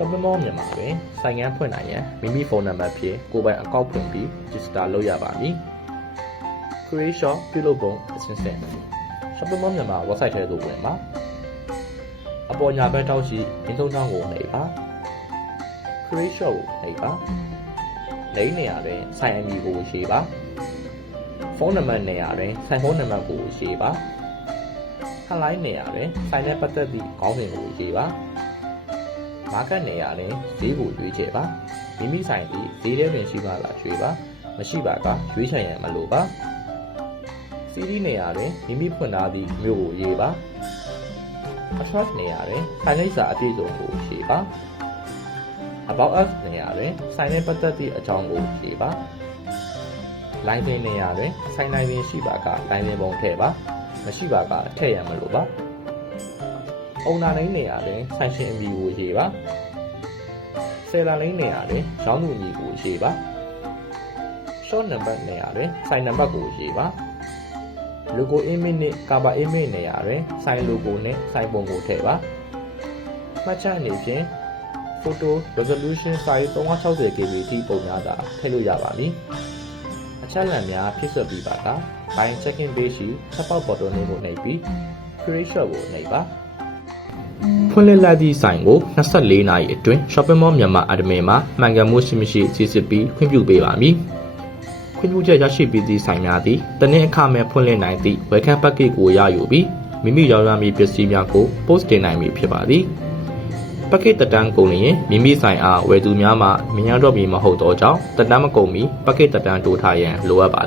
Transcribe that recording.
shopping mall မြန်မာတွင်ဆိုင်ငန်းဖွင့်နိုင်ရန်မိမိဖုန်းနံပါတ်ဖြင့်ကိုယ်ပိုင်အကောင့်ဖွင့်ပြီး register လုပ်ရပါမည် create shop ပြုလုပ်ပုံအစဉ်ဆက် shopping mall မြန်မာ website ထဲသို့ဝင်ပါအပေါ်ညာဘက်ထောက်ရှိအင်းသုံးချောင်းကိုနှိပ်ပါ create shop ကိုနှိပ်ပါလိမ့်နေရာတွင်ဆိုင်အမည်ကိုရေးပါဖုန်းနံပါတ်နေရာတွင်ဆိုင်ဖုန်းနံပါတ်ကိုရေးပါ highlight နေရာတွင်ဆိုင်နဲ့ပတ်သက်သည့်ခေါင်းစဉ်ကိုရေးပါမားကတ်နေရာတွင်ဈေးကိုရွေးချယ်ပါမိမိဆိုင်သည်ဈေးထဲတွင်ရှိမှသာရွေးပါမရှိပါကရွေးချယ်ရန်မလိုပါ CD နေရာတွင်မိမိဖွင့်ထားသည့်မြို့ကိုရေးပါ address နေရာတွင်ဆိုင်လိပ်စာအပြည့်စုံကိုရေးပါ about us နေရာတွင်ဆိုင်နဲ့ပတ်သက်သည့်အကြောင်းကိုရေးပါ line နေရာတွင်ဆိုင်နိုင်ပင်ရှိပါက line ပုံထည့်ပါမရှိပါကထည့်ရန်မလိုပါ owner name နေရာတွင်ဆိုင်ရှင်အမည်ကိုရေးပါ seller name နေရာတွင်ရောင်းသူအမည်ကိုရေးပါ shop number နေရာတွင်ဆိုင်နံပါတ်ကိုရေးပါ logo image နှင့် cover image နေရာတွင်ဆိုင် logo နှင့်ဆိုင်ပုံကိုထည့်ပါမှတ်ချက်အနေဖြင့် photo resolution size 360kb ထိပုံများသာထည့်လို့ရပါမည်အချက်အလက်များဖြည့်စွက်ပြီးပါက buy check-in page ရှိ support button ကိုနှိပ်ပြီး create shop ကိုနှိပ်ပါဖွင့်လှစ်လိုက်သည့်ဆိုင်ကို24နာရီအတွင်း shopping mall မြန်မာအဒမင်မှာမှန်ကန်မှုရှိမရှိစစ်ဆေးပြီးခွင့်ပြုပေးပါမည်ခွင့်ပြုချက်ရရှိပြီးသည့်ဆိုင်များသည်တနည်းအခမဲ့ဖွင့်လှစ်နိုင်သည့် welcome package ကိုရယူပြီးမိမိရောက်ရမည့်ပစ္စည်းများကို post တင်နိုင်မည်ဖြစ်ပါသည် package တက်တန်းကုန်လျင်မိမိဆိုင်အားဝယ်သူများမှမြင်ရတော့မည်မဟုတ်သောကြောင့်တက်တန်းမကုန်မီ package တက်တန်းတိုးထားရန်လိုအပ်ပါ